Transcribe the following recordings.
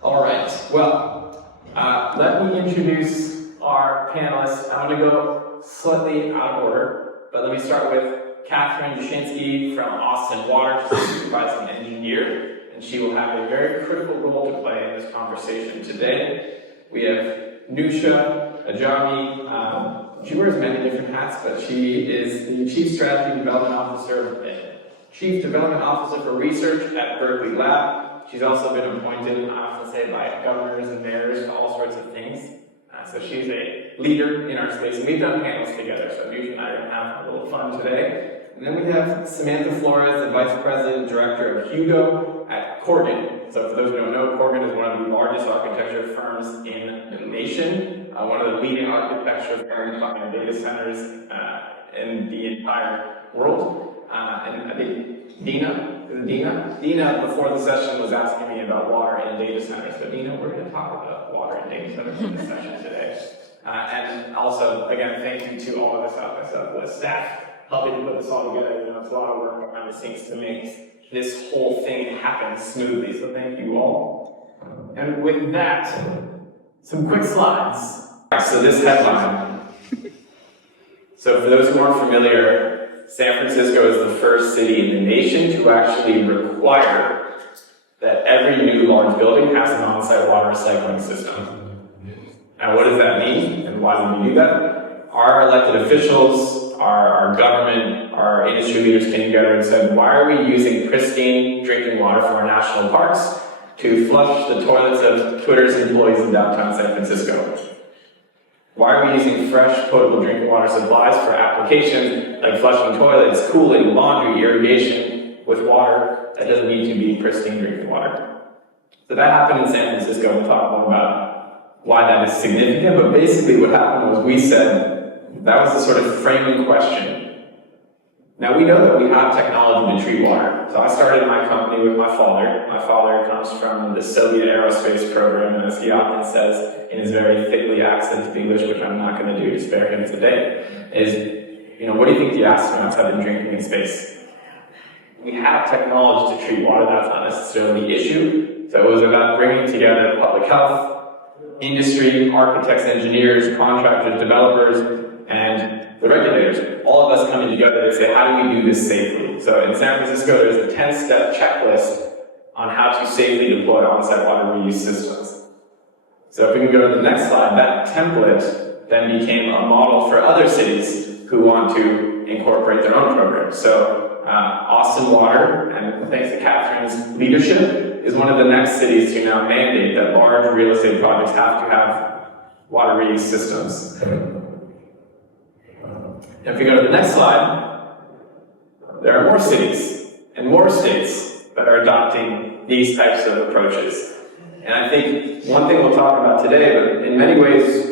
All right, well, let me introduce our panelists. I'm going to go slightly out of order, but let me start with Katherine Jashinski from Austin Water. She's a supervising engineer, and she will have a very critical role to play in this conversation today. We have Newsha, Ajami. She wears many different hats, but she is the Chief Strategy and Development Officer and Chief Development Officer for Research at Berkeley Lab. She's also been appointed, I often say, by governors and mayors to all sorts of things. So she's a leader in our space, and we've done panels together, so Newsha and I are going to have a little fun today. And then we have Samantha Flores, the Vice President, Director of Hugo at Corgan. So for those who don't know, Corgan is one of the largest architecture firms in the nation, one of the leading architecture firms behind data centers in the entire world. And I think Dina, before the session was asking me about water in data centers. So Dina, we're going to talk about water in data centers in this session today. And also, again, thank you to all of us the staff helping to put this all together. You know, it's a lot of work behind the scenes to make this whole thing happen smoothly. So thank you all. And with that, some quick slides. So this headline. So for those who aren't familiar, San Francisco is the first city in the nation to actually require that every new large building has an on-site water recycling system. Now, what does that mean, and why do we do that? Our elected officials, our government, our industry leaders came together and said, why are we using pristine drinking water from our national parks to flush the toilets of Twitter's employees in downtown San Francisco? Why are we using fresh, potable drinking water supplies for applications like flushing toilets, cooling, laundry, irrigation with water that doesn't need to be pristine drinking water? So that happened in San Francisco. We'll talk more about why that is significant, but basically what happened was we said that was the sort of framing question. Now we know that we have technology to treat water. So I started my company with my father. My father comes from the Soviet aerospace program, and as he often says in his very thickly accented English, which I'm not going to do to spare him today, is, what do you think the astronauts have been drinking in space? We have technology to treat water. That's not necessarily the issue. So it was about bringing together public health, industry, architects, engineers, contractors, developers, and the regulators, all of us coming together to say, how do we do this safely? So in San Francisco, there's a 10-step checklist on how to safely deploy on-site water reuse systems. So if we can go to the next slide, that template then became a model for other cities who want to incorporate their own programs. So Austin Water, and thanks to Katherine's leadership, is one of the next cities to now mandate that large real estate projects have to have water reuse systems. If we go to the next slide, there are more cities and more states that are adopting these types of approaches. And I think one thing we'll talk about today, but in many ways,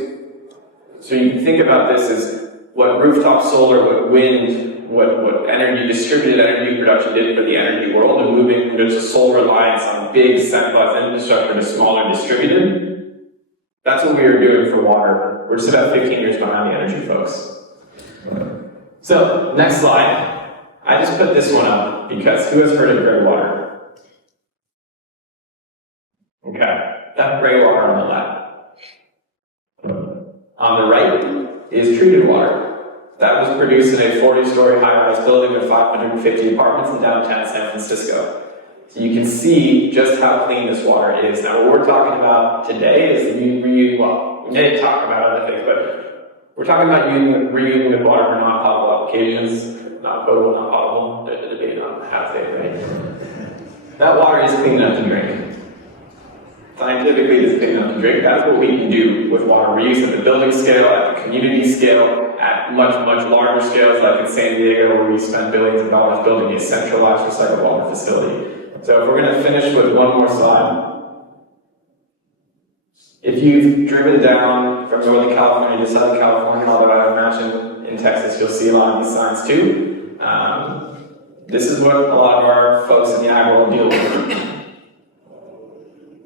so you can think about this as what rooftop solar, what wind, what energy, distributed energy production did for the energy world, and moving from just a sole reliance on big centralized infrastructure to smaller distributed. That's what we are doing for water. We're just about 15 years behind the energy folks. So, next slide. I just put this one up because who has heard of gray water? Okay, that's gray water on the left. On the right is treated water. That was produced in a 40-story high-rise building with 550 apartments in downtown San Francisco. So you can see just how clean this water is. Now, what we're talking about today is we may talk about other things, but we're talking about reusing the water for non-potable applications, not potable, not potable. There's a debate on how to say it, right? That water is clean enough to drink. Scientifically, it is clean enough to drink. That's what we can do with water reuse at the building scale, at the community scale, at much, much larger scales, like in San Diego, where we spend billions of dollars building a centralized recycled water facility. So if we're going to finish with one more slide. If you've driven down from Northern California to Southern California, although I imagine in Texas you'll see a lot of these signs too, this is what a lot of our folks in the ag world deal with.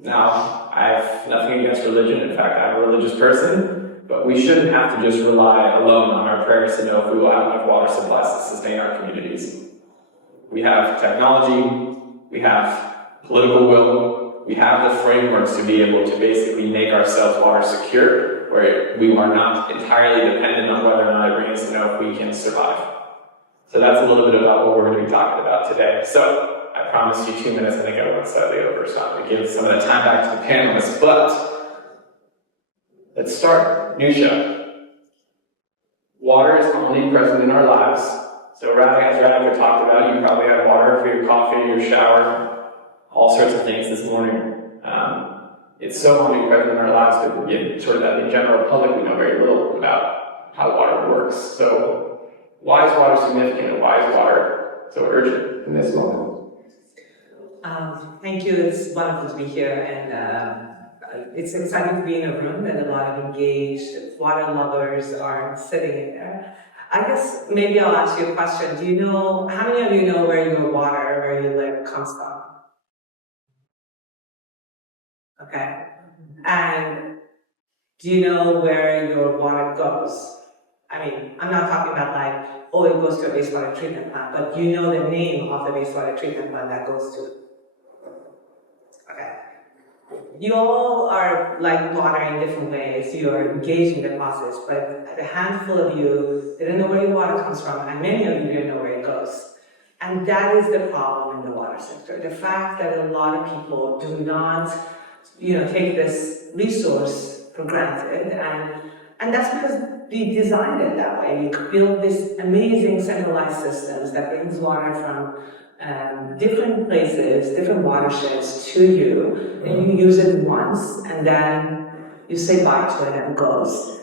Now, I have nothing against religion. In fact, I'm a religious person, but we shouldn't have to just rely alone on our prayers to know if we will have enough water supplies to sustain our communities. We have technology, we have political will, we have the frameworks to be able to basically make ourselves water secure, where we are not entirely dependent on whether or not it rains to know if we can survive. So that's a little bit about what we're going to be talking about today. So I promised you 2 minutes, I think I went slightly over, so I'm going to give some of the time back to the panelists, but let's start. Newsha. Water is only present in our lives. So as Radhika talked about, you probably have water for your coffee, your shower, all sorts of things this morning. It's so omnipresent in our lives that we sort of as the general public, we know very little about how water works. So why is water significant and why is water so urgent in this moment? Thank you. It's wonderful to be here, and it's exciting to be in a room that a lot of engaged water lovers are sitting in there. I guess maybe I'll ask you a question. Do you know, how many of you know where your water, where you live, comes from? Okay. And do you know where your water goes? I mean, I'm not talking about like, oh, it goes to a wastewater treatment plant, but you know the name of the wastewater treatment plant that goes to. Okay. You all are like water in different ways. You are engaged in the process, but a handful of you didn't know where your water comes from, and many of you didn't know where it goes. And that is the problem in the water sector. The fact that a lot of people do not, take this resource for granted, and that's because we designed it that way. We built these amazing centralized systems that brings water from different places, different watersheds to you, and you use it once, and then you say bye to it and it goes.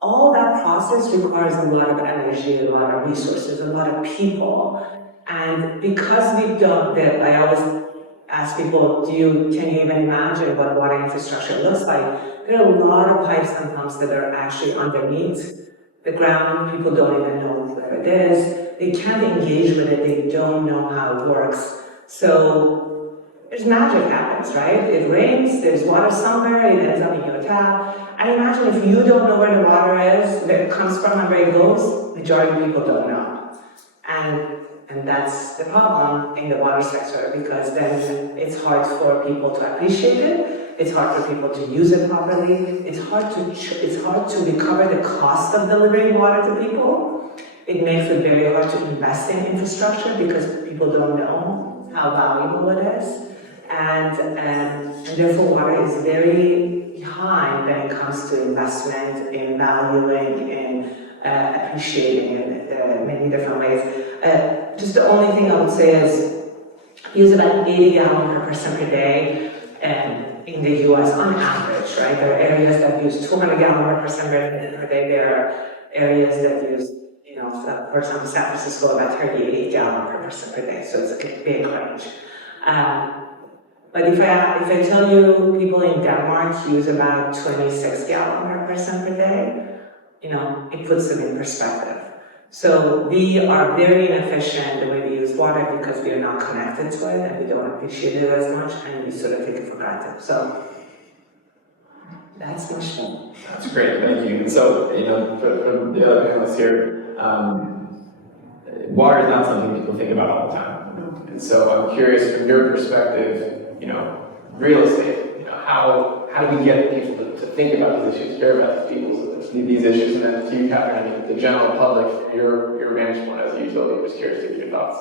All that process requires a lot of energy, a lot of resources, a lot of people. And because we've done that, I always ask people, can you even imagine what water infrastructure looks like? There are a lot of pipes and pumps that are actually underneath the ground. People don't even know where it is. They can't engage with it. They don't know how it works. So there's magic happens, right? It rains, there's water somewhere, it ends up in your tap. I imagine if you don't know where the water is, where it comes from and where it goes, the majority of people don't know. And that's the problem in the water sector, because then it's hard for people to appreciate it. It's hard for people to use it properly. It's hard to recover the cost of delivering water to people. It makes it very hard to invest in infrastructure because people don't know how valuable it is. And therefore water is very behind when it comes to investment in valuing and appreciating it in many different ways. Just the only thing I would say is use about 80 gallons per person per day in the US on average, right? There are areas that use 200 gallons per person per day. There are areas that use, for example, San Francisco, about 38 gallons per person per day. So it's a big range. But if I tell you people in Denmark use about 26 gallons per person per day, it puts them in perspective. So we are very inefficient the way we use water because we are not connected to it and we don't appreciate it as much and we sort of take it for granted. So that's my spiel. That's great, thank you. And so, for the other panelists here, water is not something people think about all the time. And so I'm curious from your perspective, real estate, how do we get people to think about these issues, care about these issues, and then to you, Katherine, the general public, your vantage point as a utility, was curious to get your thoughts.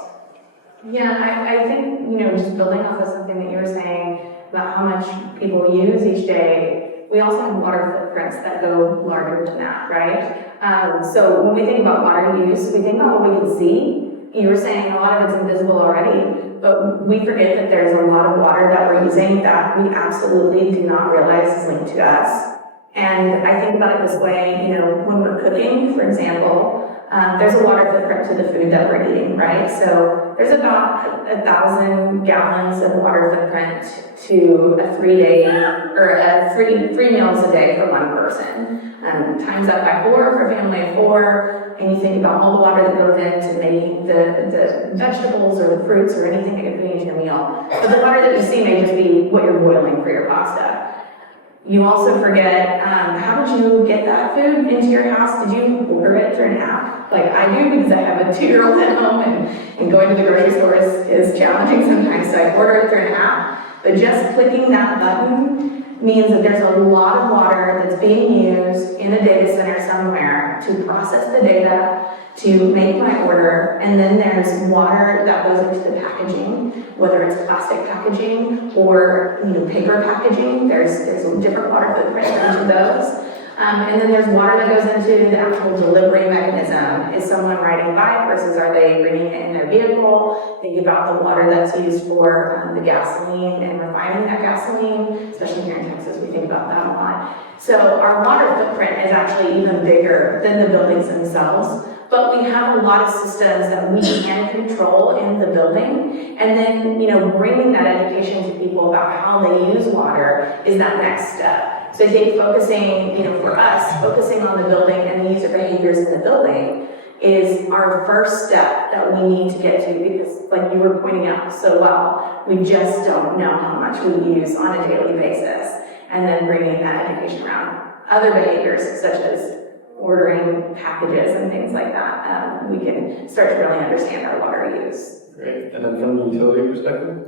Yeah, I think, just building off of something that you were saying about how much people use each day, we also have water footprints that go larger than that, right? So when we think about water use, we think about what we can see. You were saying a lot of it's invisible already, but we forget that there's a lot of water that we're using that we absolutely do not realize is linked to us. And I think about it this way, when we're cooking, for example, there's a water footprint to the food that we're eating, right? So there's about 1,000 gallons of water footprint to a 3-day, or three meals a day for one person. Times that by 4 for a family of 4, and you think about all the water that goes into maybe the vegetables or the fruits or anything that you're putting into your meal. But the water that you see may just be what you're boiling for your pasta. You also forget, how did you get that food into your house? Did you order it through an app? Like I do, because I have a 2-year-old at home and going to the grocery store is challenging sometimes, so I order it through an app. But just clicking that button means that there's a lot of water that's being used in a data center somewhere to process the data, to make my order, and then there's water that goes into the packaging, whether it's plastic packaging or paper packaging. There's a different water footprint for each of those. And then there's water that goes into the actual delivery mechanism. Is someone riding by versus are they bringing it in their vehicle? Think about the water that's used for the gasoline and refining that gasoline, especially here in Texas, we think about that a lot. So our water footprint is actually even bigger than the buildings themselves. But we have a lot of systems that we can control in the building, and then, bringing that education to people about how they use water is that next step. So I think focusing, for us, focusing on the building and the user behaviors in the building is our first step that we need to get to, because like you were pointing out so well, we just don't know how much we use on a daily basis, and then bringing that education around other behaviors such as ordering packages and things like that, we can start to really understand our water use. Great. And then from the utility perspective?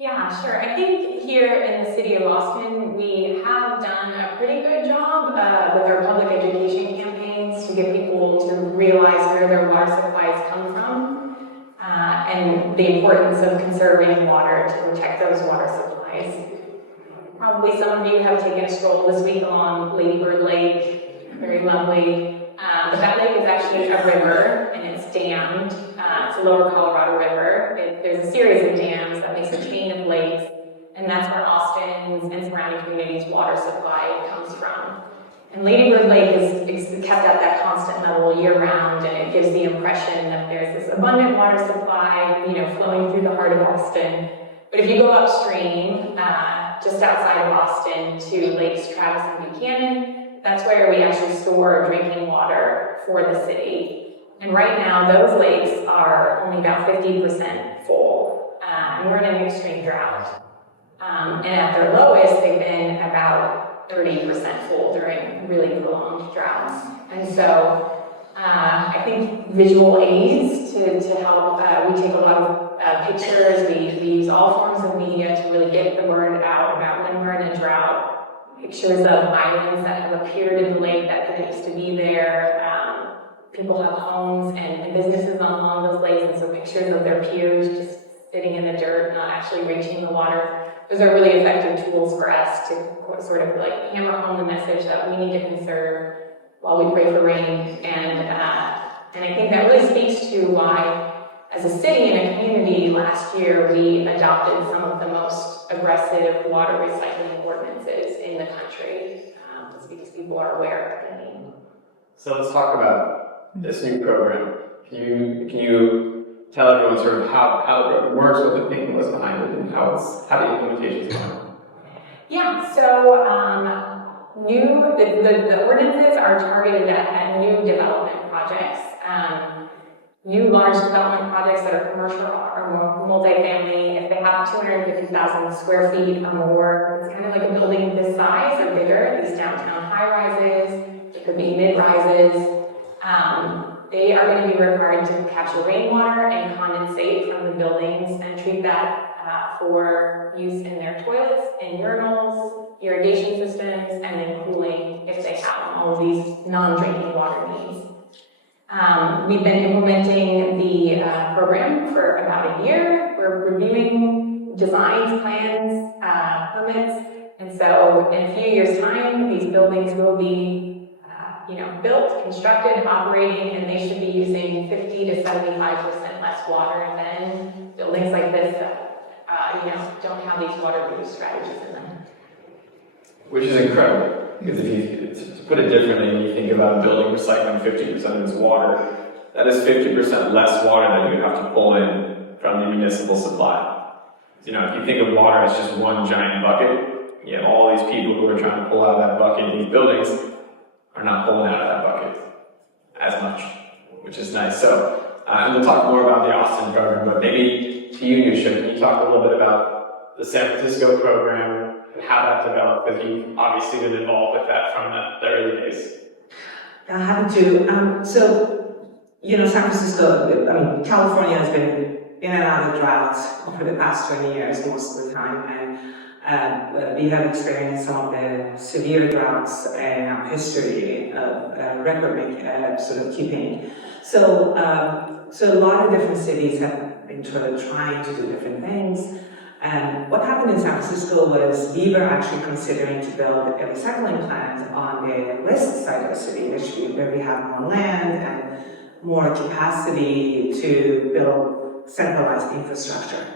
Yeah, sure. I think here in the city of Austin, we have done a pretty good job with our public education campaigns to get people to realize where their water supplies come from and the importance of conserving water to protect those water supplies. Probably some of you have taken a stroll this week along Lady Bird Lake. Very lovely. But that lake is actually a river, and it's dammed. It's a lower Colorado River. There's a series of dams that makes a chain of lakes, and that's where Austin's and surrounding communities' water supply comes from. And Lady Bird Lake is kept at that constant level year-round, and it gives the impression that there's this abundant water supply, flowing through the heart of Austin. But if you go upstream, just outside of Austin to Lakes Travis and Buchanan, that's where we actually store drinking water for the city. And right now, those lakes are only about 50% full, and we're in an extreme drought. And at their lowest, they've been about 30% full during really prolonged droughts. And so I think visual aids to help, we take a lot of pictures, we use all forms of media to really get the word out about when we're in a drought. Pictures of islands that have appeared in the lake that didn't used to be there. People have homes and businesses along those lakes, and so pictures of their piers just sitting in the dirt, not actually reaching the water. Those are really effective tools for us to sort of like hammer home the message that we need to conserve while we pray for rain. And I think that really speaks to why, as a city and a community, last year we adopted some of the most aggressive water recycling ordinances in the country. Just because people are aware of the need. So let's talk about this new program. Can you tell everyone sort of how the program works, what the thinking was behind it, and how the implementation is going? Yeah, so the ordinances are targeted at new development projects. New large development projects that are commercial or multifamily, if they have 250,000 square feet or more, it's kind of like a building this size or bigger, these downtown high-rises, it could be mid-rises. They are going to be required to capture rainwater and condensate from the buildings and treat that for use in their toilets and urinals, irrigation systems, and then cooling if they have all of these non-drinking water needs. We've been implementing the program for about a year. We're reviewing designs, plans, permits, and so in a few years' time, these buildings will be built, constructed, operating, and they should be using 50 to 75% less water than buildings like this that don't have these water reuse strategies in them. Which is incredible, because if you to put it differently, when you think about a building recycling 50% of its water, that is 50% less water that you would have to pull in from the municipal supply. If you think of water as just one giant bucket, all these people who are trying to pull out of that bucket in these buildings are not pulling out of that bucket as much, which is nice. So, and we'll talk more about the Austin program, but maybe to you, Newsha, can you talk a little bit about the San Francisco program and how that developed, because you've obviously been involved with that from the early days. I'm happy to. San Francisco, California has been in and out of drought over the past 20 years most of the time, and we have experienced some of the severe droughts in our history of record sort of keeping. So a lot of different cities have been sort of trying to do different things. And what happened in San Francisco was we were actually considering to build a recycling plant on the west side of the city, where we have more land and more capacity to build centralized infrastructure.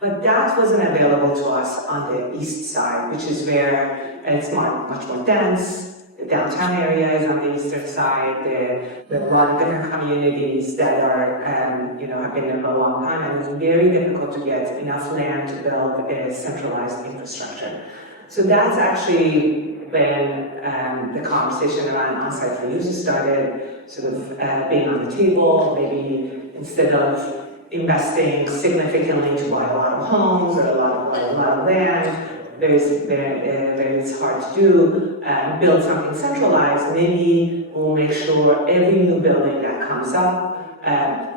But that wasn't available to us on the east side, which is where it's much more dense. The downtown area is on the eastern side. There are a lot of different communities that are, have been there for a long time, and it's very difficult to get enough land to build a centralized infrastructure. So that's actually when the conversation around onsite reuse started sort of being on the table. Maybe instead of investing significantly to buy a lot of homes or a lot of land, where it's hard to do, build something centralized. Maybe we'll make sure every new building that comes up,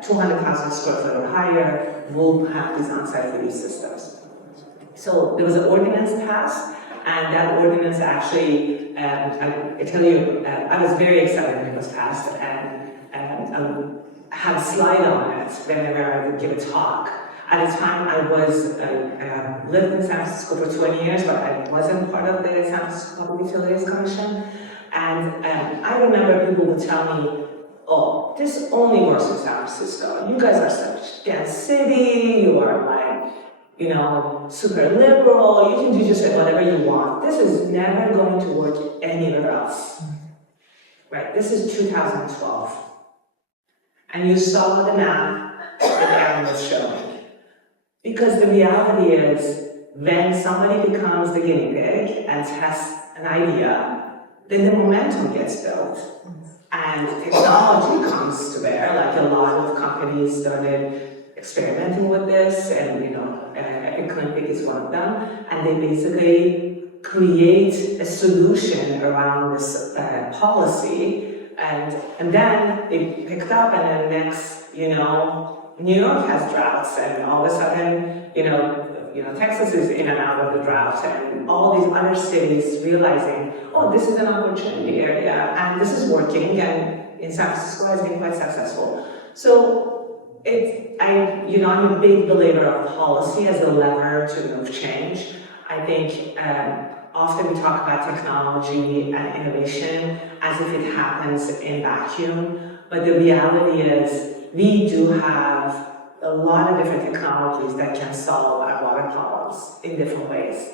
200,000 square foot or higher, will have these on-site reuse systems. So there was an ordinance passed, and that ordinance actually, I tell you, I was very excited when it was passed, and I had a slide on it whenever I would give a talk. At the time, I lived in San Francisco for 20 years, but I wasn't part of the San Francisco Public Utilities Commission. And I remember people would tell me, oh, this only works in San Francisco. You guys are such dense city, you are like, super liberal, you can do just whatever you want. This is never going to work anywhere else. Right, this is 2012. And you saw the map that Aaron was showing. Because the reality is, when somebody becomes the guinea pig and tests an idea, then the momentum gets built. And technology comes to bear, like a lot of companies started experimenting with this, and Cleantec is one of them, and they basically create a solution around this policy, and then it picked up, and then next, New York has droughts, and all of a sudden, Texas is in and out of the drought, and all these other cities realizing, oh, this is an opportunity area, and this is working, and in San Francisco has been quite successful. So I'm a big believer of policy as a lever to move change. I think often we talk about technology and innovation as if it happens in vacuum, but the reality is we do have a lot of different technologies that can solve our water problems in different ways.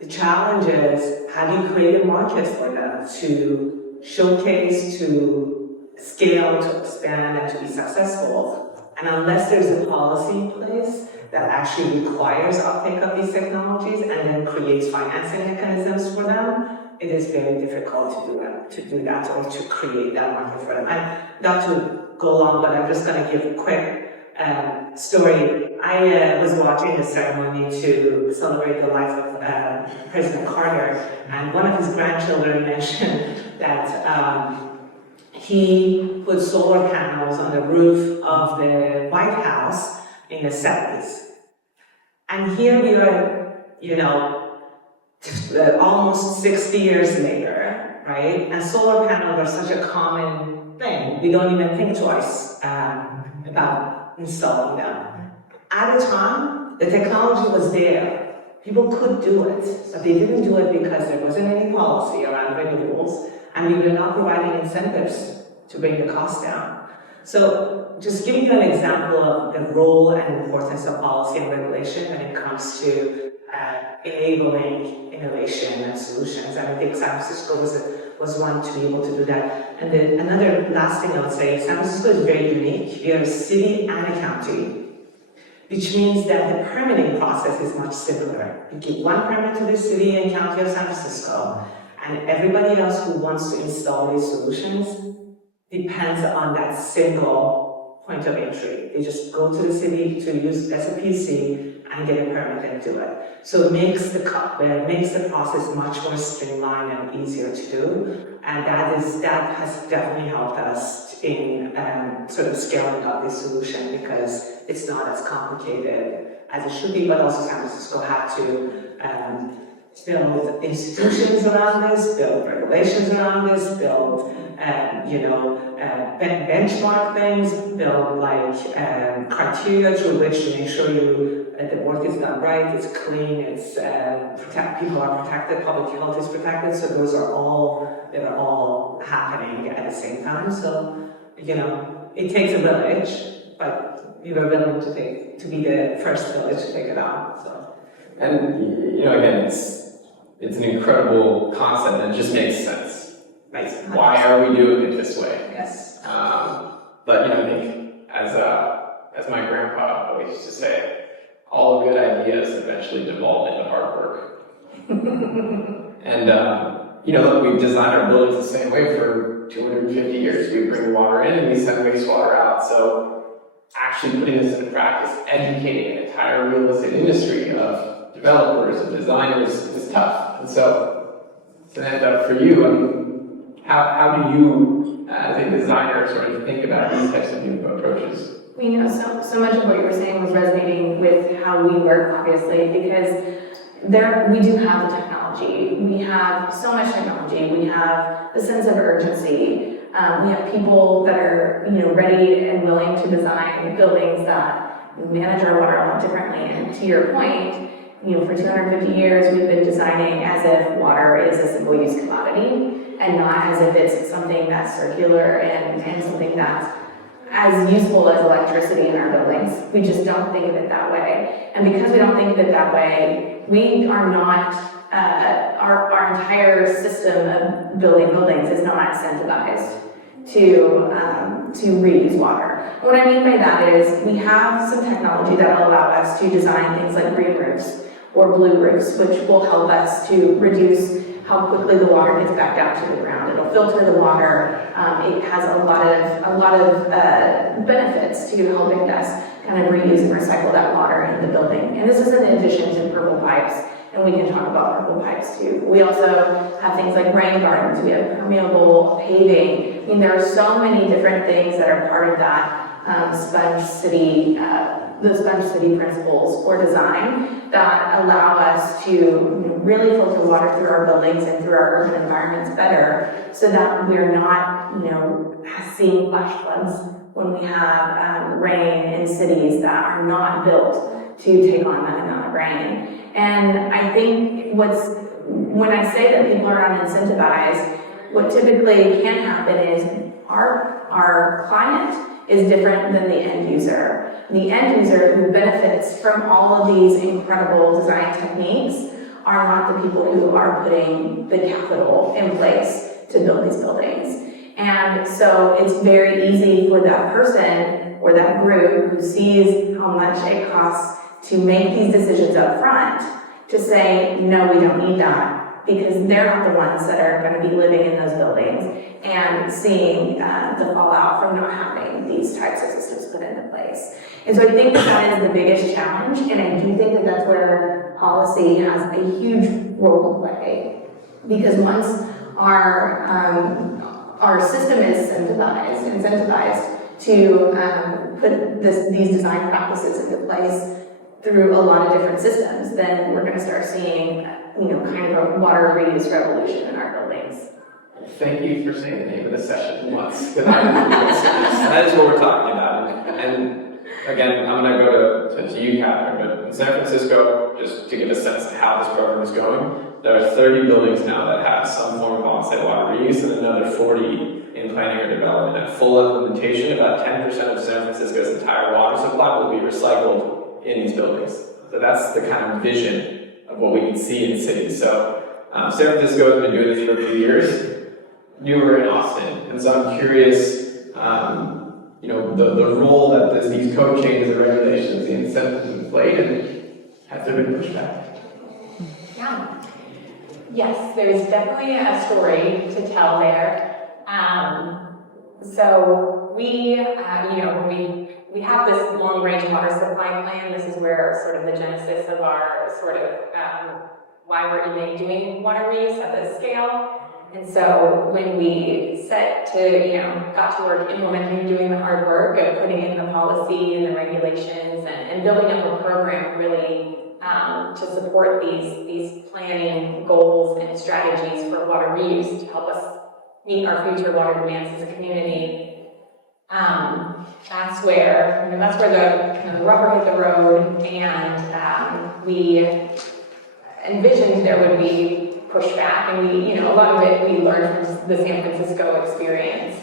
The challenge is, how do you create a market for them to showcase, to scale, to expand, and to be successful? And unless there's a policy in place that actually requires uptake of these technologies and then creates financing mechanisms for them, it is very difficult to do that or to create that market for them. And not to go long, but I'm just going to give a quick story. I was watching a ceremony to celebrate the life of President Carter, and one of his grandchildren mentioned that he put solar panels on the roof of the White House in the 70s. And here we are, almost 60 years later, right? And solar panels are such a common thing. We don't even think twice about installing them. At the time, the technology was there. People could do it, but they didn't do it because there wasn't any policy around renewables, and we were not providing incentives to bring the cost down. So just giving you an example of the role and importance of policy and regulation when it comes to enabling innovation and solutions. And I think San Francisco was one to be able to do that. And then another last thing I would say, San Francisco is very unique. We are a city and a county, which means that the permitting process is much simpler. You give one permit to the city and county of San Francisco, and everybody else who wants to install these solutions depends on that single point of entry. They just go to the city to use SPC, and get a permit and do it. So it makes the process much more streamlined and easier to do, and that has definitely helped us in sort of scaling up this solution because it's not as complicated as it should be, but also San Francisco had to build institutions around this, build regulations around this, build benchmark things, build criteria through which to make sure the work is done right, it's clean, it's people are protected, public health is protected. So those are all happening at the same time. So it takes a village, but we were willing to be the first village to take it on. So. And again, it's an incredible concept and it just makes sense. Like, why are we doing it this way? Yes. But I think as my grandpa always used to say, all good ideas eventually devolve into hard work. And look, we've designed our buildings the same way for 250 years. We bring water in and we send wastewater out. So actually putting this into practice, educating an entire real estate industry of developers and designers is tough. And so, Samantha, for you, how do you, as a designer, sort of think about these types of new approaches? So much of what you were saying was resonating with how we work, obviously, because we do have the technology. We have so much technology. We have the sense of urgency. We have people that are, ready and willing to design buildings that manage our water a lot differently. And to your point, for 250 years, we've been designing as if water is a single-use commodity and not as if it's something that's circular and something that's as useful as electricity in our buildings. We just don't think of it that way. And because we don't think of it that way, we are not, our entire system of building buildings is not incentivized to reuse water. What I mean by that is we have some technology that will allow us to design things like green roofs or blue roofs, which will help us to reduce how quickly the water gets back down to the ground. It'll filter the water. It has a lot of benefits to helping us kind of reuse and recycle that water in the building. And this is in addition to purple pipes, and we can talk about purple pipes too. We also have things like rain gardens. We have permeable paving. I mean, there are so many different things that are part of that sponge city, the sponge city principles for design that allow us to really filter water through our buildings and through our urban environments better, so that we're not, seeing flash floods when we have rain in cities that are not built to take on that amount of rain. And I think when I say that people are unincentivized, what typically can happen is our client is different than the end user. The end user who benefits from all of these incredible design techniques are not the people who are putting the capital in place to build these buildings. And so it's very easy for that person or that group who sees how much it costs to make these decisions up front to say, no, we don't need that, because they're not the ones that are going to be living in those buildings and seeing the fallout from not having these types of systems put into place. And so I think that is the biggest challenge, and I do think that that's where policy has a huge role to play, because once our system is incentivized to put these design practices into place through a lot of different systems, then we're going to start seeing, kind of a water reuse revolution in our buildings. Thank you for saying the name of the session once, because that is what we're talking about. And again, I'm going to go to you, Katherine, but in San Francisco, just to give a sense of how this program is going, there are 30 buildings now that have some form of on-site water reuse, and another 40 in planning or development. At full implementation, about 10% of San Francisco's entire water supply will be recycled in these buildings. So that's the kind of vision of what we can see in cities. So San Francisco has been doing this for a few years. Newer in Austin, and so I'm curious, the role that these code changes and regulations, the incentives have played, and has there been pushback? Yeah. Yes, there's definitely a story to tell there. So we, when we have this long-range water supply plan. This is where sort of the genesis of our sort of why we're even doing water reuse at this scale. And so when we set to, got to work implementing, doing the hard work of putting in the policy and the regulations and building up a program really to support these planning goals and strategies for water reuse to help us meet our future water demands as a community. That's where the rubber hit the road, and we envisioned there would be pushback, and a lot of it we learned from the San Francisco experience.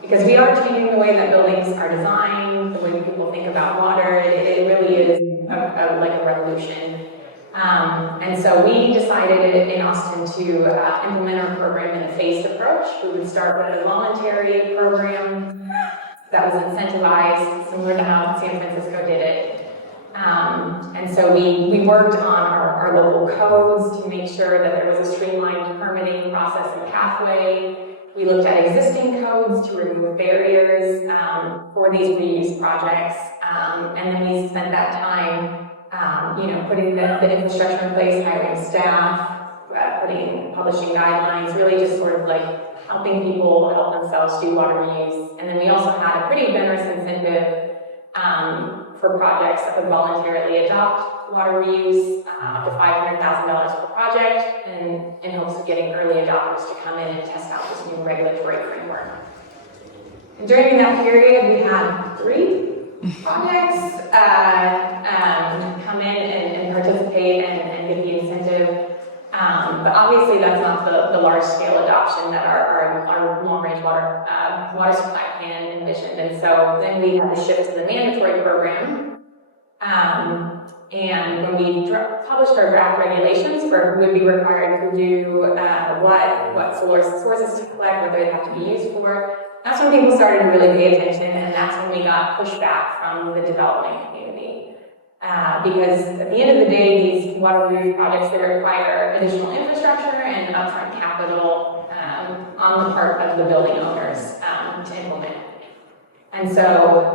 Because we are changing the way that buildings are designed, the way people think about water. It really is like a revolution. And so we decided in Austin to implement our program in a phased approach. We would start with a voluntary program that was incentivized, similar to how San Francisco did it. And so we worked on our local codes to make sure that there was a streamlined permitting process and pathway. We looked at existing codes to remove barriers for these reuse projects, and then we spent that time, putting the infrastructure in place, hiring staff, publishing guidelines, really just sort of like helping people help themselves do water reuse. And then we also had a pretty generous incentive for projects that would voluntarily adopt water reuse, up to $500,000 per project, and in hopes of getting early adopters to come in and test out this new regulatory framework. And during that period, we had 3 projects come in and participate and get the incentive. But obviously that's not the large-scale adoption that our long-range water supply plan envisioned. And so then we had to shift to the mandatory program. And when we published our draft regulations for who would be required to do what sources to collect, what they would have to be used for, that's when people started to really pay attention, and that's when we got pushback from the development community. Because at the end of the day, these water reuse projects, they require additional infrastructure and upfront capital on the part of the building owners to implement. And so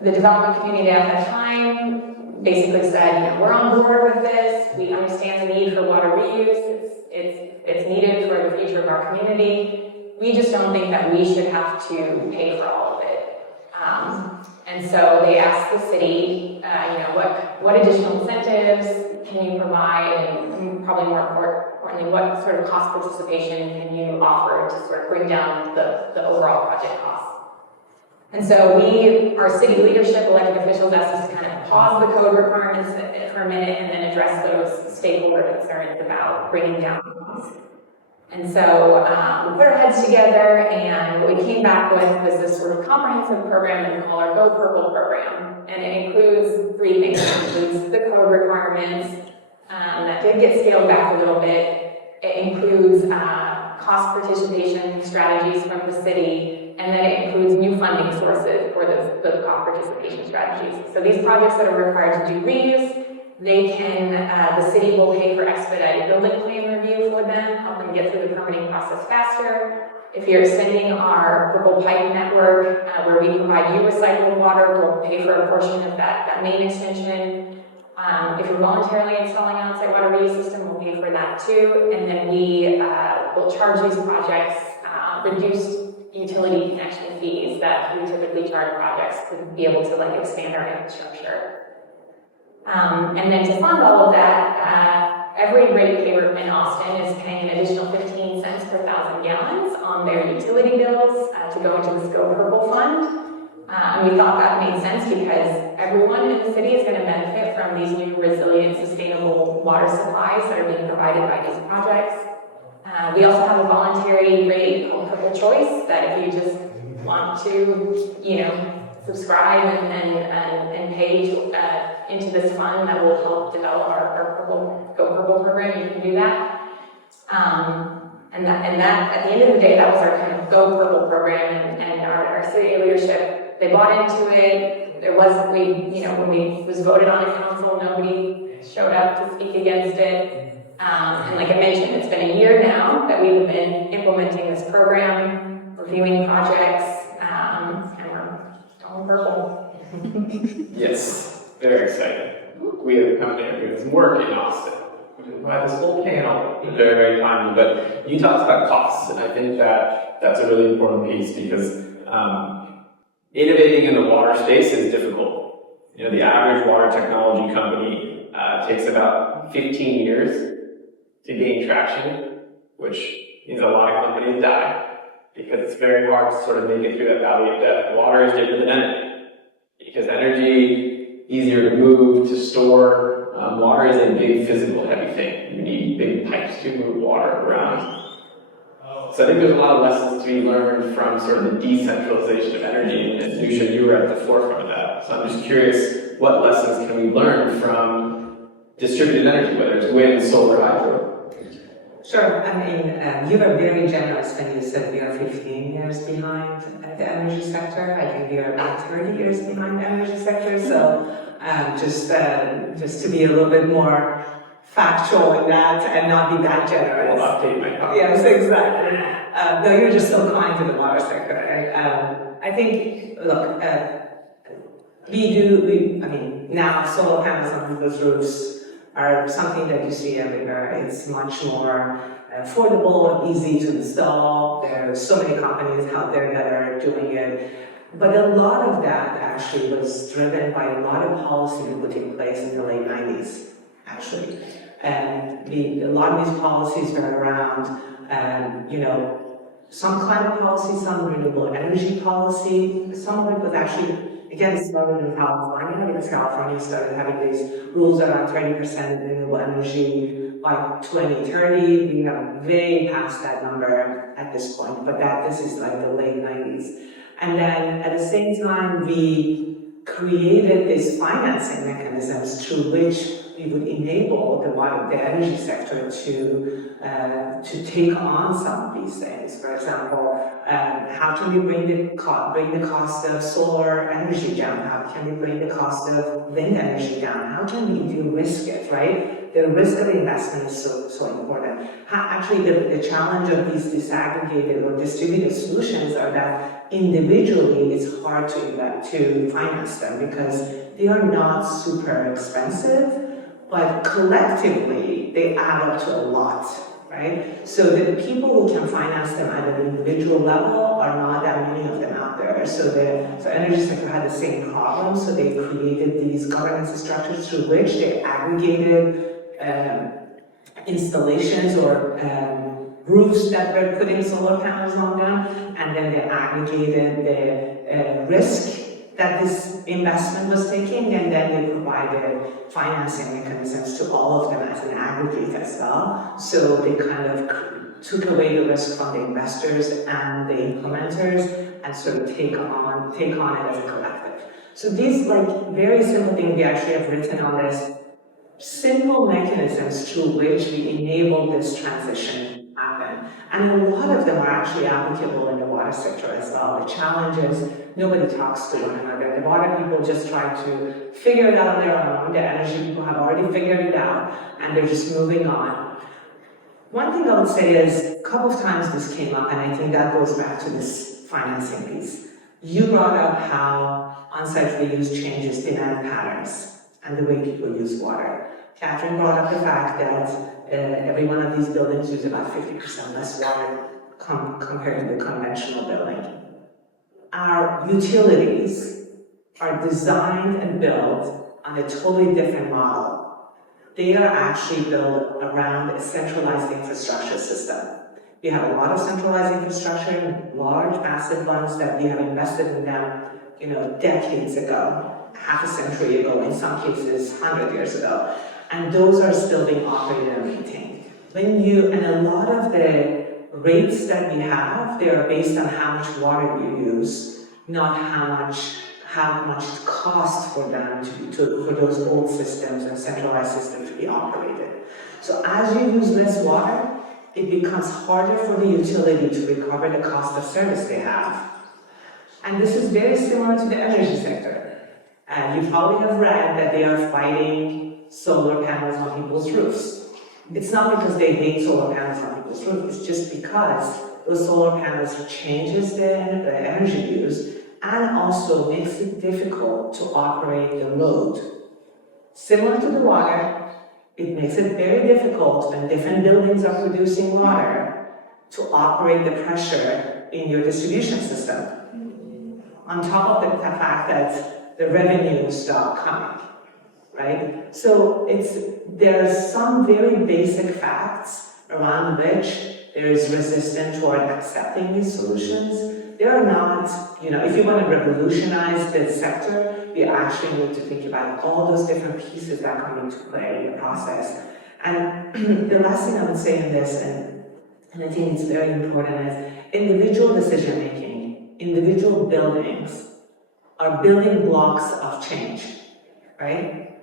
the development community at that time basically said, we're on board with this, we understand the need for water reuse, it's needed for the future of our community, we just don't think that we should have to pay for all of it. And so they asked the city, what additional incentives can you provide, and probably more importantly, what sort of cost participation can you offer to sort of bring down the overall project costs. And so our city leadership, elected officials, asked us to kind of pause the code requirements for a minute and then address those stakeholder concerns about bringing down the costs. And so we put our heads together, and what we came back with was this sort of comprehensive program that we call our Go Purple program. And it includes 3 things. It includes the code requirements, that did get scaled back a little bit. It includes cost participation strategies from the city, and then it includes new funding sources for those cost participation strategies. So these projects that are required to do reuse, the city will pay for expedited building plan review for them, help them get through the permitting process faster. If you're extending our purple pipe network, where we provide you recycled water, we'll pay for a portion of that main extension. If you're voluntarily installing an onsite water reuse system, we'll pay for that too. And then we will charge these projects reduced utility connection fees that we typically charge projects to be able to expand our infrastructure. And then to fund all of that, every ratepayer in Austin is paying an additional 15 cents per 1,000 gallons on their utility bills to go into the Go Purple Fund. And we thought that made sense because everyone in the city is going to benefit from these new resilient, sustainable water supplies that are being provided by these projects. We also have a voluntary rate called Purple Choice that if you just want to, subscribe and pay into this fund that will help develop our Go Purple program, you can do that. And that at the end of the day, that was our kind of Go Purple program, and our city leadership, they bought into it. There wasn't, when it was voted on in council, nobody showed up to speak against it. And like I mentioned, it's been a year now that we've been implementing this program, reviewing projects, and we're purple. Yes, very exciting. We have a company doing some work in Austin. We provide this whole panel, very, very timely. But you talked about costs, and I think that that's a really important piece because innovating in the water space is difficult. You know, the average water technology company takes about 15 years to gain traction, which means a lot of companies die because it's very hard to sort of make it through that valley of death. Water is different than energy because energy, easier to move, to store. Water is a big physical heavy thing. You need big pipes to move water around. So I think there's a lot of lessons to be learned from sort of the decentralization of energy, and Newsha, you were at the forefront of that. So I'm just curious, what lessons can we learn from distributed energy, whether it's wind, solar, hydro? Sure. I mean, you were very generous when you said we are 15 years behind the energy sector. I think we are about 30 years behind the energy sector. So just to be a little bit more factual in that and not be that generous. I'll update my comment. Yes, exactly. No, you're just so kind to the water sector. Right? I think, look, I mean, now solar panels on people's roofs are something that you see everywhere. It's much more affordable, easy to install. There are so many companies out there that are doing it. But a lot of that actually was driven by a lot of policy we put in place in the late 90s, actually. And a lot of these policies were around, some climate policy, some renewable energy policy. Some of it was actually, again, started in California, because California started having these rules around 30% renewable energy by 2030. We are way past that number at this point, but this is like the late 90s. And then at the same time, we created these financing mechanisms through which we would enable the energy sector to take on some of these things. For example, how can we bring the cost of solar energy down? How can we bring the cost of wind energy down? How can we de-risk it, right? The risk of the investment is so important. Actually, the challenge of these disaggregated or distributed solutions are that individually it's hard to finance them because they are not super expensive, but collectively they add up to a lot, right? So the people who can finance them at an individual level are not that many of them out there. So energy sector had the same problem, so they created these governance structures through which they aggregated installations or roofs that were putting solar panels on them, and then they aggregated the risk that this investment was taking, and then they provided financing mechanisms to all of them as an aggregate as well. So they kind of took away the risk from the investors and the implementers and sort of take on it as a collective. So these very simple things we actually have written on this, simple mechanisms through which we enable this transition happen. And a lot of them are actually applicable in the water sector as well. The challenge is nobody talks to one another. The water people just try to figure it out on their own. The energy people have already figured it out, and they're just moving on. One thing I would say is, a couple of times this came up, and I think that goes back to this financing piece. You brought up how on-site reuse changes demand patterns and the way people use water. Katherine brought up the fact that every one of these buildings use about 50% less water compared to the conventional building. Our utilities are designed and built on a totally different model. They are actually built around a centralized infrastructure system. We have a lot of centralized infrastructure, large, massive ones that we have invested in them, decades ago, half a century ago, in some cases, 100 years ago. And those are still being operated and maintained. And a lot of the rates that we have, they are based on how much water you use, not how much it costs for them for those old systems and centralized systems to be operated. So as you use less water, it becomes harder for the utility to recover the cost of service they have. And this is very similar to the energy sector. You probably have read that they are fighting solar panels on people's roofs. It's not because they hate solar panels on people's roofs, it's just because those solar panels changes the energy use, and also makes it difficult to operate the load. Similar to the water, it makes it very difficult when different buildings are producing water to operate the pressure in your distribution system. On top of the fact that the revenues stop coming, right? So there are some very basic facts around which there is resistance toward accepting these solutions. They are not, if you want to revolutionize this sector, you actually need to think about all those different pieces that come into play in the process. And the last thing I would say in this, and I think it's very important, is individual decision making. Individual buildings are building blocks of change, right?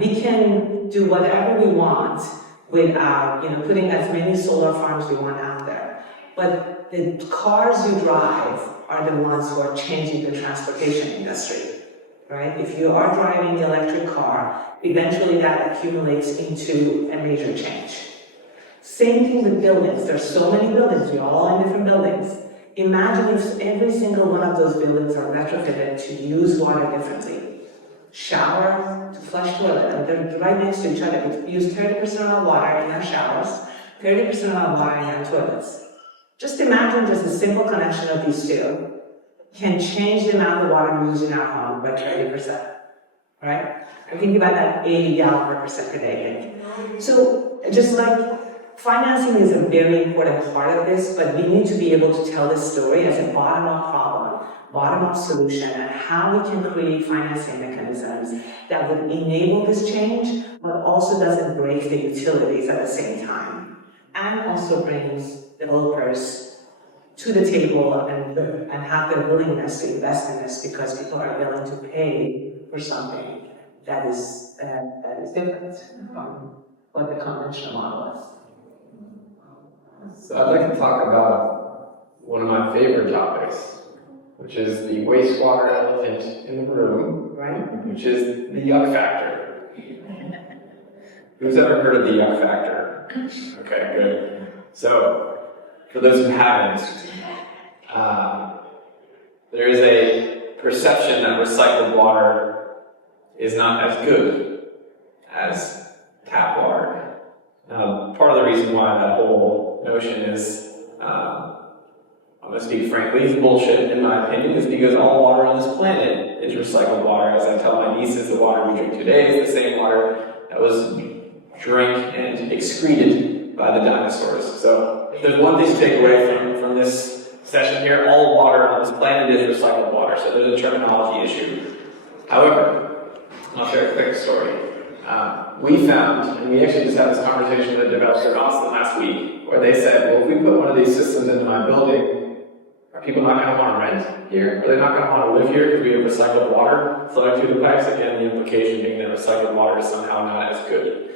We can do whatever we want with our, putting as many solar farms we want out there. But the cars you drive are the ones who are changing the transportation industry, right? If you are driving the electric car, eventually that accumulates into a major change. Same thing with buildings. There's so many buildings, we're all in different buildings. Imagine if every single one of those buildings are retrofitted to use water differently. Shower to flush toilet, and they're right next to each other. We use 30% of our water in our showers, 30% of our water in our toilets. Just imagine just a simple connection of these two can change the amount of water we use in our home by 30%, right? I think about that 80 gallons per percent per day. So just like financing is a very important part of this, but we need to be able to tell this story as a bottom-up problem, bottom-up solution, and how we can create financing mechanisms that would enable this change, but also doesn't break the utilities at the same time, and also brings developers to the table and have the willingness to invest in this because people are willing to pay for something that is different from what the conventional model is. So I'd like to talk about one of my favorite topics, which is the wastewater elephant in the room, Right? which is the yuck factor. Who's ever heard of the yuck factor? Okay, good. So, for those who haven't, there is a perception that recycled water is not as good as tap water. Part of the reason why that whole notion is, I'm going to speak frankly, is bullshit in my opinion, is because all water on this planet is recycled water. As I tell my nieces, the water we drink today is the same water that was drank and excreted by the dinosaurs. So if there's one thing to take away from this session here, all water on this planet is recycled water, so there's a terminology issue. However, I'll share a quick story. We found, and we actually just had this conversation with a developer in Austin last week, where they said, well, if we put one of these systems into my building, are people not going to want to rent here? Are they not going to want to live here because we have recycled water flowing through the pipes? Again, the implication being that recycled water is somehow not as good.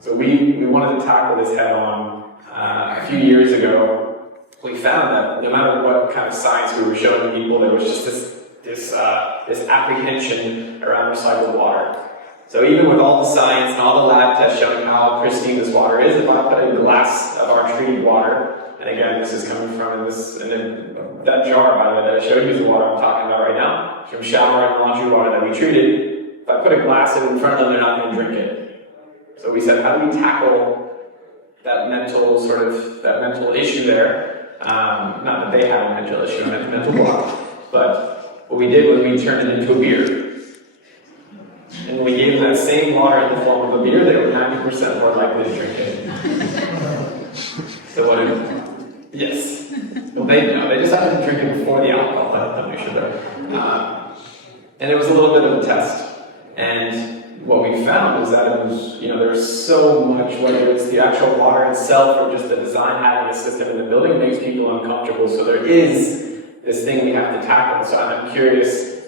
So we wanted to tackle this head on. A few years ago, we found that no matter what kind of science we were showing people, there was just this apprehension around recycled water. So even with all the science and all the lab tests showing how pristine this water is, if I put a glass of our treated water, and again, this is coming from that jar, by the way, that I showed you is the water I'm talking about right now, from shower and laundry water that we treated. If I put a glass in front of them, they're not going to drink it. So we said, how do we tackle that mental issue there? Not that they had a mental issue, a mental block, but what we did was we turned it into a beer. And when we gave them that same water in the form of a beer, they were 90% more likely to drink it. So what yes. Well, they know. They just had to drink it before the alcohol. That we should know. And it was a little bit of a test. And what we found was that it was, there's so much, whether it's the actual water itself or just the design having a system in the building makes people uncomfortable. So there is this thing we have to tackle. So I'm curious,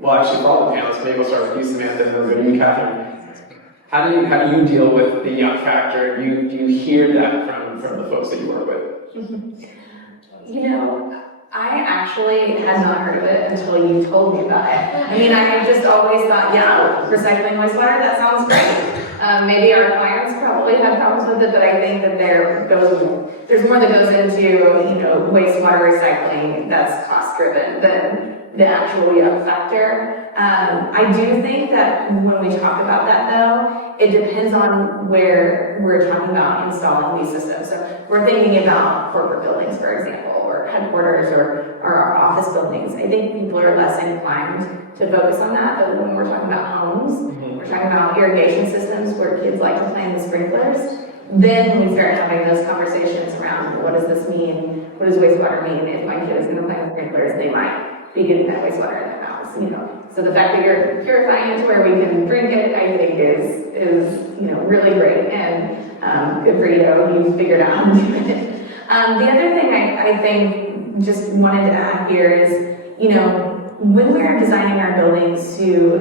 well, actually, for all the panelists, maybe we'll start with you, Samantha, and then we'll go to you, Katherine. How do you deal with the yuck factor? Do you hear that from the folks that you work with? I actually had not heard of it until you told me about it. I mean, I just always thought, yeah, recycling wastewater, that sounds great. Maybe our clients probably have problems with it, but I think that there's more that goes into, wastewater recycling that's cost driven than the actual yuck factor. I do think that when we talk about that though, it depends on where we're talking about installing these systems. So we're thinking about corporate buildings, for example, or headquarters or our office buildings. I think people are less inclined to focus on that, but when we're talking about homes, we're talking about irrigation systems where kids like to play in the sprinklers, then we start having those conversations around what does this mean? What does wastewater mean? If my kid is going to play with sprinklers, they might be getting that wastewater in their house, So the fact that you're purifying it to where we can drink it, I think is really great, and good for you. You figured out how to do it. The other thing I think just wanted to add here is, when we're designing our buildings to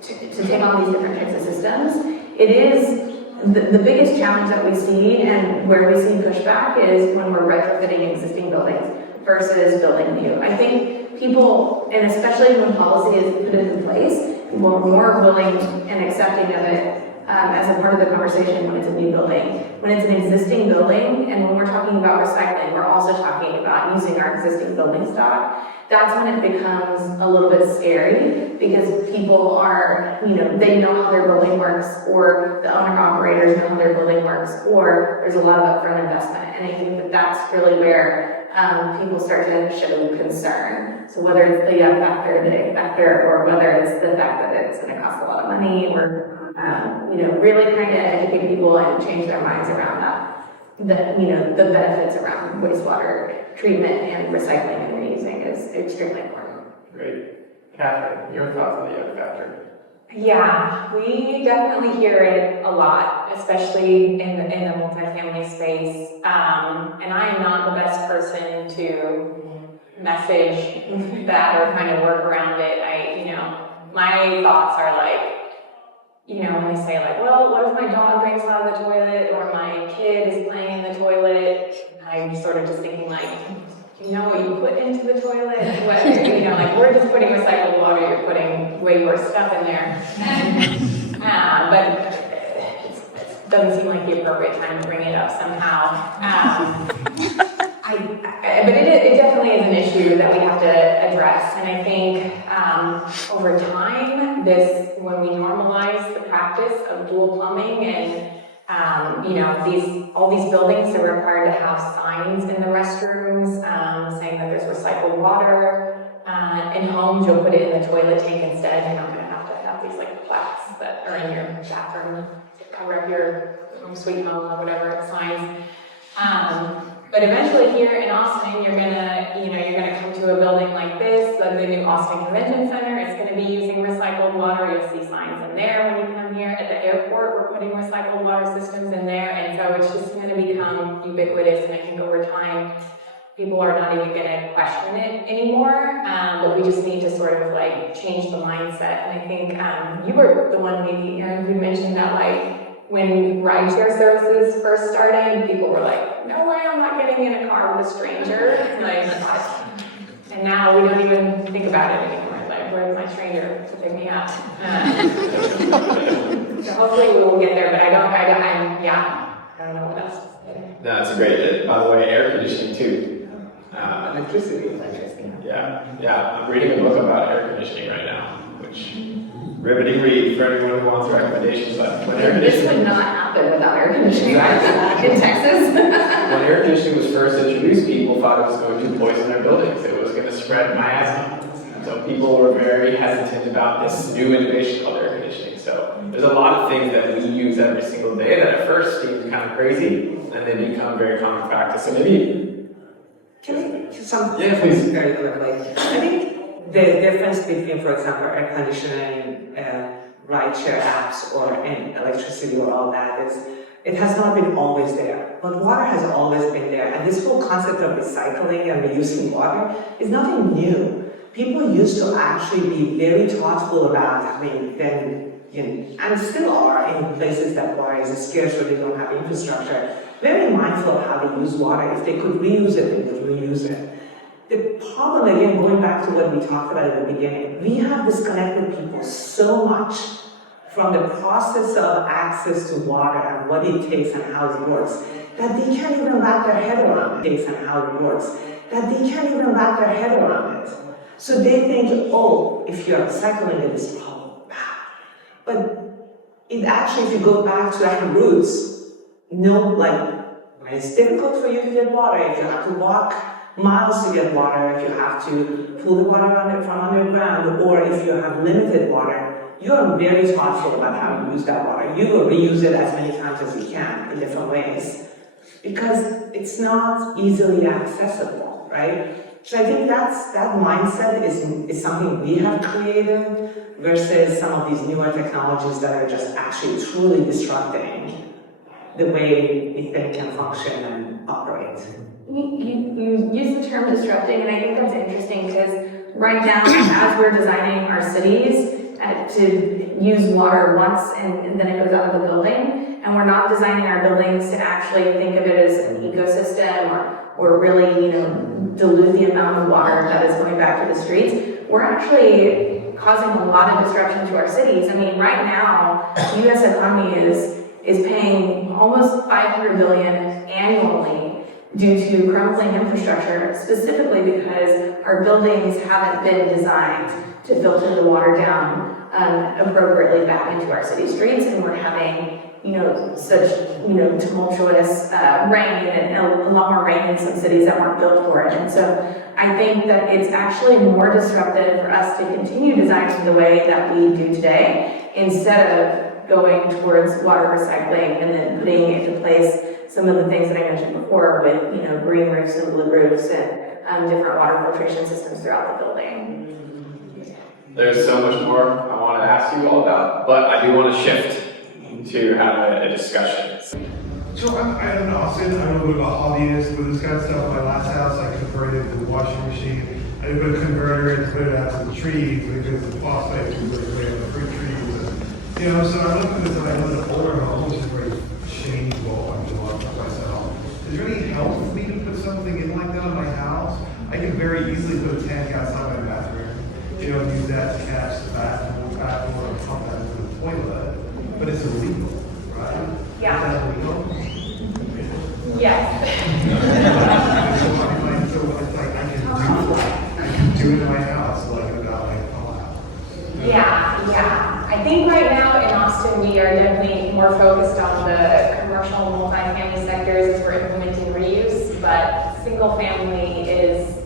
take on these different types of systems, it is the biggest challenge that we see and where we see pushback is when we're retrofitting existing buildings versus building new. I think people, and especially when policy is put in place, people are more willing and accepting of it as a part of the conversation when it's a new building. When it's an existing building, and when we're talking about recycling, we're also talking about using our existing building stock. That's when it becomes a little bit scary because people are, they know how their building works, or the owner-operators know how their building works, or there's a lot of upfront investment. And I think that that's really where people start to show concern. So whether it's the yuck factor, the egg factor, or whether it's the fact that it's going to cost a lot of money, or really trying to educate people and change their minds around that. The benefits around wastewater treatment and recycling and reusing is extremely important. Great. Katherine, your thoughts on the yuck factor? Yeah, we definitely hear it a lot, especially in the multifamily space. And I am not the best person to message that or kind of work around it. My thoughts are like, when they say like, well, what if my dog drinks out of the toilet or my kid is playing in the toilet? I'm sort of just thinking like, do you know what you put into the toilet? We're just putting recycled water, you're putting way worse stuff in there. But it doesn't seem like the appropriate time to bring it up somehow. But it definitely is an issue that we have to address, and I think over time, when we normalize the practice of dual plumbing and all these buildings are required to have signs in the restrooms saying that there's recycled water. In homes, you'll put it in the toilet tank instead. You're not going to have these like plaques that are in your bathroom to cover up your home sweet home or whatever signs. But eventually here in Austin, you're gonna come to a building like this, the new Austin Convention Center. It's gonna be using recycled water. You'll see signs in there when you come here. At the airport, we're putting recycled water systems in there, and so it's just gonna become ubiquitous. And I think over time, people are not even gonna question it anymore. But we just need to sort of like change the mindset. And I think you were the one, maybe Erin, who mentioned that like, when rideshare services first started, people were like, no way, I'm not getting in a car with a stranger. And now we don't even think about it anymore. Like, where's my stranger to pick me up? So hopefully we will get there, but I don't know what else to say. No, that's great. By the way, air conditioning too. Electricity. Yeah. I'm reading a book about air conditioning right now, which riveting read for anyone who wants recommendations on when air This conditioning. would not happen without air conditioning in Texas. When air conditioning was first introduced, people thought it was going to poison their buildings. It was going to spread miasma. So people were very hesitant about this new innovation called air conditioning. So there's a lot of things that we use every single day that at first seem kind of crazy, and they become very common practice. So maybe. Yeah, please. Very quickly. I think the difference between, for example, air conditioning, rideshare apps, or electricity, or all that is, it has not been always there, but water has always been there. And this whole concept of recycling and reusing water is nothing new. People used to actually be very thoughtful about, and still are in places that water is scarce or they don't have infrastructure, very mindful of how they use water. If they could reuse it, they would reuse it. The problem, again, going back to what we talked about at the beginning, we have disconnected people so much from the process of access to water and what it takes and how it works, that they can't even wrap their head around it, and how it works, that they can't even wrap their head around it. So they think, oh, if you're recycling it, it's probably bad. But it actually, if you go back to our roots, when it's difficult for you to get water, if you have to walk miles to get water, if you have to pull the water from underground, or if you have limited water, you are very thoughtful about how you use that water. You will reuse it as many times as you can in different ways, because it's not easily accessible, right? So I think that mindset is something we have created versus some of these newer technologies that are just actually truly disrupting the way we think and function and operate. You use the term disrupting, and I think that's interesting because right now, as we're designing our cities to use water once and then it goes out of the building, and we're not designing our buildings to actually think of it as an ecosystem or really, dilute the amount of water that is going back to the streets, we're actually causing a lot of disruption to our cities. I mean, right now, the U.S. economy is paying almost $500 billion annually due to crumbling infrastructure, specifically because our buildings haven't been designed to filter the water down appropriately back into our city streets, and we're having such tumultuous rain and a lot more rain in some cities that weren't built for it. And so I think that it's actually more disruptive for us to continue designing the way that we do today, instead of going towards water recycling and then putting into place some of the things that I mentioned before with green roofs and blue roofs and different water filtration systems throughout the building. There's so much more I want to ask you all about, but I do want to shift to have a discussion. So I'm in Austin. I know a bit about hobbyists with this kind of stuff. My last house, I converted the washing machine. I put a converter and put it out to the trees because the phosphate was really the fruit trees. And, so I looked at this and I live in an older home, which is very changeable. I'm just a lot of myself. Is there any help for me to put something in like that in my house? I can very easily put a tank outside my bathroom. Use that to catch the bathroom or pump that into the toilet. But it's illegal, right? Yeah. Is that illegal? Yes. So it's like I can do it in my house, like without like pull out. Yeah. I think right now in Austin we are definitely more focused on the commercial multifamily sectors as we're implementing reuse, but single family is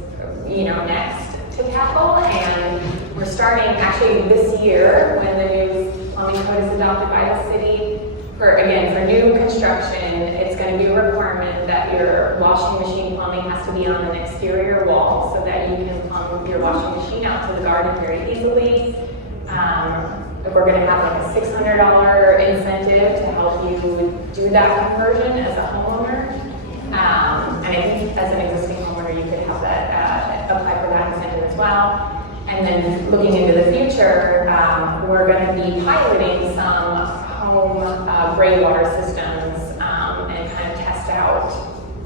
next to tackle, and we're starting actually this year when the new plumbing code is adopted by the city. For new construction, it's going to be a requirement that your washing machine plumbing has to be on an exterior wall so that you can pump your washing machine out to the garden very easily. We're going to have like a $600 incentive to help you do that conversion as a homeowner. And I think as an existing homeowner, you could have that apply for that incentive as well. And then looking into the future, we're going to be piloting some home gray water systems and kind of test out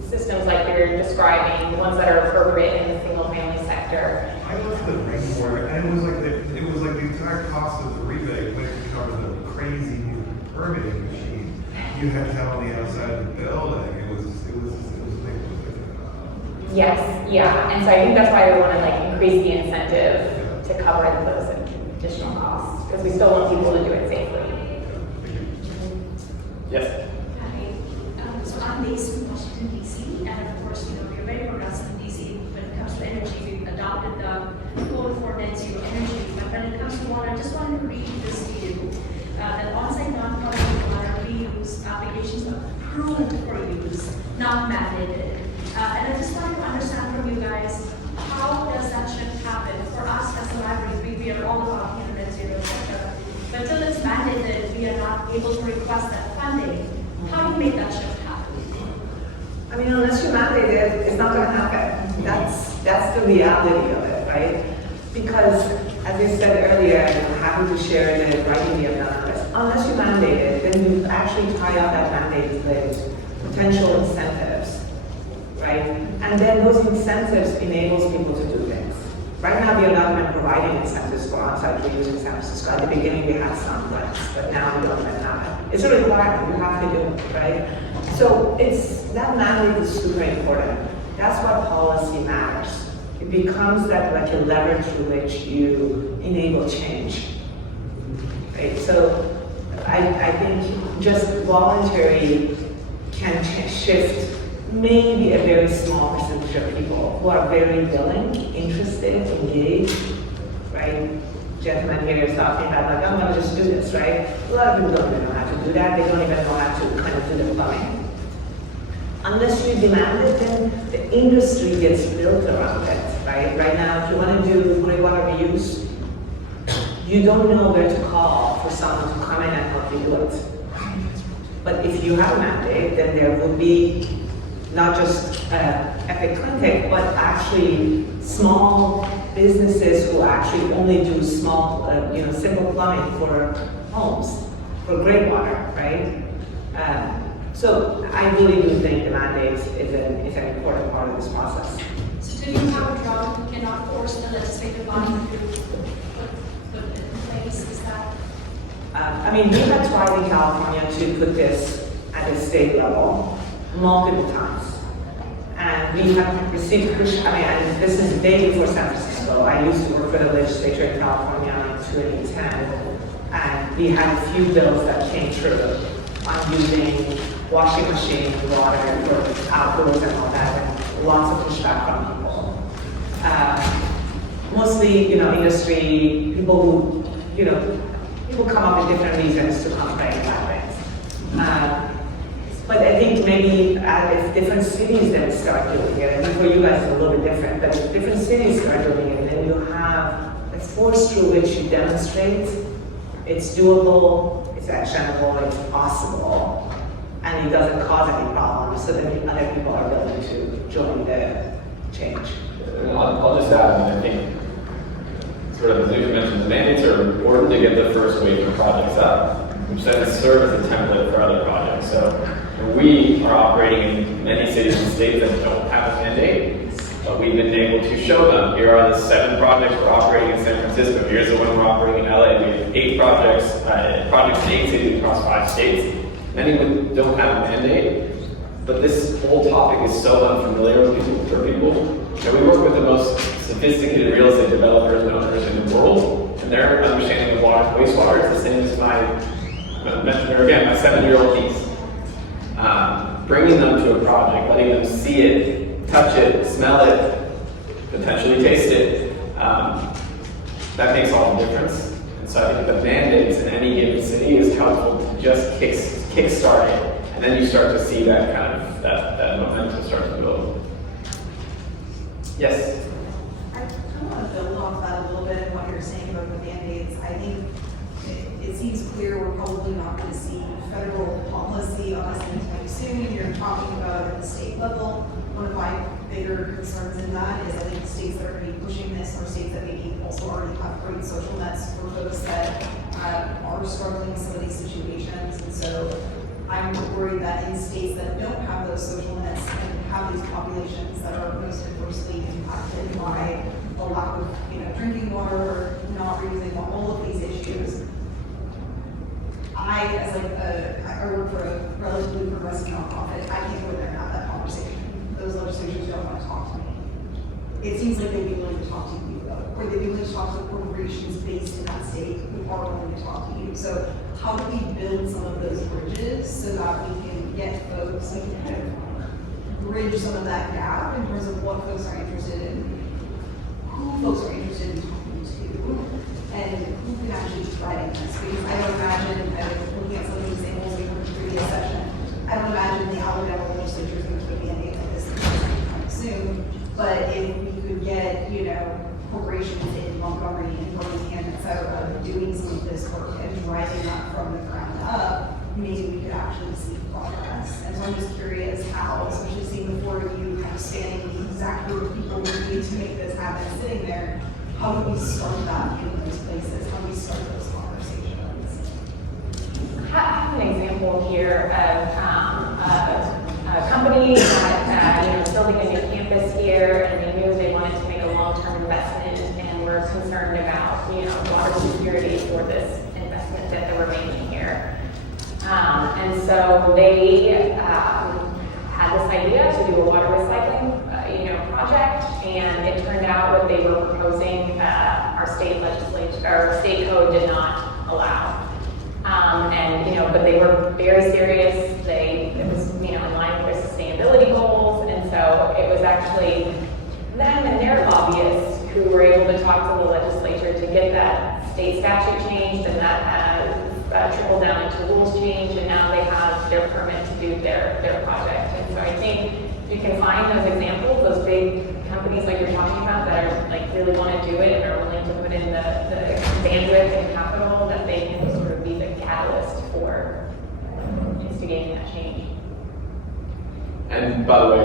systems like you're describing, ones that are appropriate in the single family sector. I looked at the rainwater, and it was like the entire cost of the rebate went to cover the crazy new permitting machine you had to have on the outside of the building. It was a thing. Yes, yeah, and so I think that's why we want to increase the incentive to cover those additional costs, because we still want people to do it safely. Yes. Hi. So I'm based in Washington, D.C., and of course, we're very progressive in D.C. when it comes to energy. We've adopted the code for net zero energy, but when it comes to water, I just wanted to read this to you. That onsite non-public water reuse applications are approved for use, not mandated. And I just wanted to understand from you guys, how does that shift happen? For us as a library, we are all about net zero, etc. But until it's mandated, we are not able to request that funding. How do you make that shift happen? I mean, unless you mandate it, it's not going to happen. That's the reality of it, right? Because, as I said earlier, and I'm happy to share the writing we have done on this, unless you mandate it, then you actually tie up that mandate with potential incentives, right? And then those incentives enables people to do things. Right now, we are not even providing incentives for onsite reuse in San Francisco. At the beginning, we had some grants, but now we don't even have it. It's a requirement, you have to do it, right? So that mandate is super important. That's what policy matters. It becomes that like a lever through which you enable change. Right? So I think just voluntary can shift maybe a very small percentage of people who are very willing, interested, engaged, right? Gentleman here is talking about like, I'm gonna just do this, right? A lot of people don't even know how to do that. They don't even know how to kind of do the plumbing. Unless you demand it, then the industry gets built around it, right? Right now, if you want to do water reuse, you don't know where to call for someone to come in and help you do it. But if you have a mandate, then there would be not just Epic Cleantec, but actually small businesses who actually only do small, simple plumbing for homes, for gray water, right? So I really do think the mandate is an important part of this process. So do you have a drought you cannot force the legislative body to put in place? Is that? We have tried in California to put this at a state level multiple times. And we have received push, and this is way before San Francisco. I used to work for the legislature in California in 2010. And we had a few bills that came through on using washing machine water for outdoors and all that, and lots of pushback from people. Mostly, industry, people who, people come up with different reasons to complain about it. But I think maybe if different cities then start doing it, I think for you guys it's a little bit different, but if different cities start doing it, then you have a force through which you demonstrate it's doable, it's actionable, it's possible, and it doesn't cause any problems, so then other people are willing to join the change. I'll just add, I think, sort of as you mentioned, the mandates are important to get the first wave of projects up, which then serve as a template for other projects. So we are operating in many cities and states that don't have a mandate, but we've been able to show them, here are the 7 projects we're operating in San Francisco, here's the one we're operating in LA, we have 8 projects, projects in 8 cities across 5 states. Many don't have a mandate, but this whole topic is so unfamiliar for people. And we work with the most sophisticated real estate developers and owners in the world, and their understanding of water and wastewater is the same as I mentioned her again, my 7-year-old niece. Bringing them to a project, letting them see it, touch it, smell it, potentially taste it, that makes all the difference. And so I think the mandates in any given city is helpful to just kickstart it, and then you start to see that kind of that momentum start to build. Yes. I want to build off that a little bit and what you're saying about the mandates. I think it seems clear we're probably not going to see federal policy on this anytime soon. You're talking about at the state level. One of my bigger concerns in that is I think states that are going to be pushing this are states that maybe also already have great social nets for folks that are struggling in some of these situations. And so I'm worried that in states that don't have those social nets and have these populations that are most adversely impacted by a lack of drinking water or not reusing all of these issues, I work for a relatively progressive nonprofit. I can't go in there and have that conversation. Those legislatures don't want to talk to me. It seems like they'd be willing to talk to you, though, or they'd be willing to talk to corporations based in that state who are willing to talk to you. So how do we build some of those bridges so that we can get folks and kind of bridge some of that gap in terms of what folks are interested in, who folks are interested in talking to, and who can actually be driving this? Because I don't imagine, looking at some of the examples we heard in the previous session, I don't imagine the Alabama legislature is going to put a mandate like this anytime soon. But if we could get, corporations in Montgomery and Birmingham, et cetera, doing some of this work and driving that from the ground up, maybe we could actually see progress. And so I'm just curious how, especially seeing the 4 of you kind of spanning the exact group of people we need to make this happen sitting there, how do we start that in those places? How do we start those conversations? I have an example here of a company that is building a new campus here, and they knew they wanted to make a long-term investment they had this idea to do a water recycling, project, and it turned out what they were proposing, our state legislature, or state code did not allow. But they were very serious. It was, in line with their sustainability goals, and so it was actually them and their lobbyists who were able to talk to the legislature to get that state statute changed, and that has trickled down into rules change, and now they have their permit to do their project. And so I think you can find those examples, those big companies like you're talking about that are like really want to do it and are willing to put in the bandwidth and capital, that they can sort of be the catalyst for instigating that change. And by the way,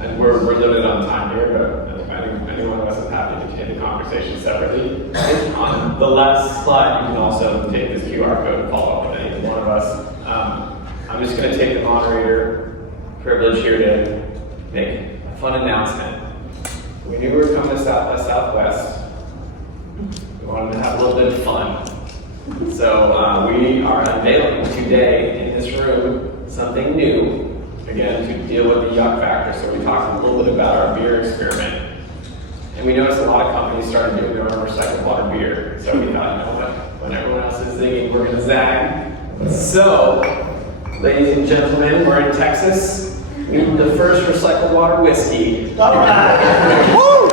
and we're limited on time here, but I think any one of us is happy to take the conversation separately. On the last slide, you can also take this QR code and follow up with any one of us. I'm just going to take the moderator privilege here to make a fun announcement. We knew we were coming to South by Southwest. We wanted to have a little bit of fun. So we are unveiling today in this room something new, again, to deal with the yuck factor. So we talked a little bit about our beer experiment. And we noticed a lot of companies started doing their own recycled water beer. So we thought, you know what, when everyone else is zinging, we're going to zag. So, ladies and gentlemen, we're in Texas. Meet the first recycled water whiskey. All right. Woo!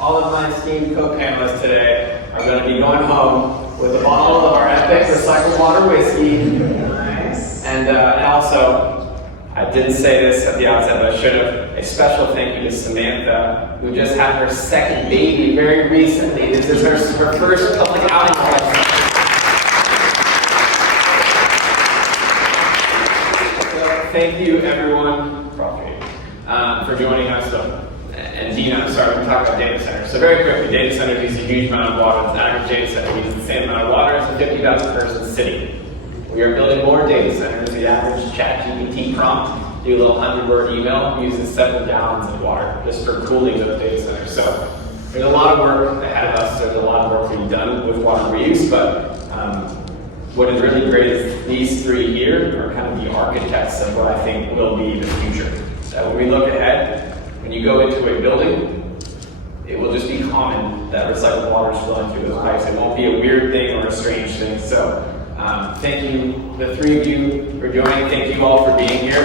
All of my esteemed co-panelists today are going to be going home with a bottle of our epic recycled water whiskey. Nice. And also, I didn't say this at the outset, but I should have. A special thank you to Samantha, who just had her second baby very recently. This is her first public outing. Thank you, everyone, for joining us. And Dina, I'm sorry, we're talking about data centers. So very quickly, data centers use a huge amount of water. The average data center uses the same amount of water as a 50,000 person city. We are building more data centers. The average ChatGPT prompt, do a little 100-word email, uses 7 gallons of water just for cooling those data centers. So there's a lot of work ahead of us. There's a lot of work to be done with water reuse, but what is really great is these three here are kind of the architects of what I think will be the future. So when we look ahead, when you go into a building, it will just be common that recycled water is flowing through those pipes. It won't be a weird thing or a strange thing. So thank you, the three of you, for joining. Thank you all for being here.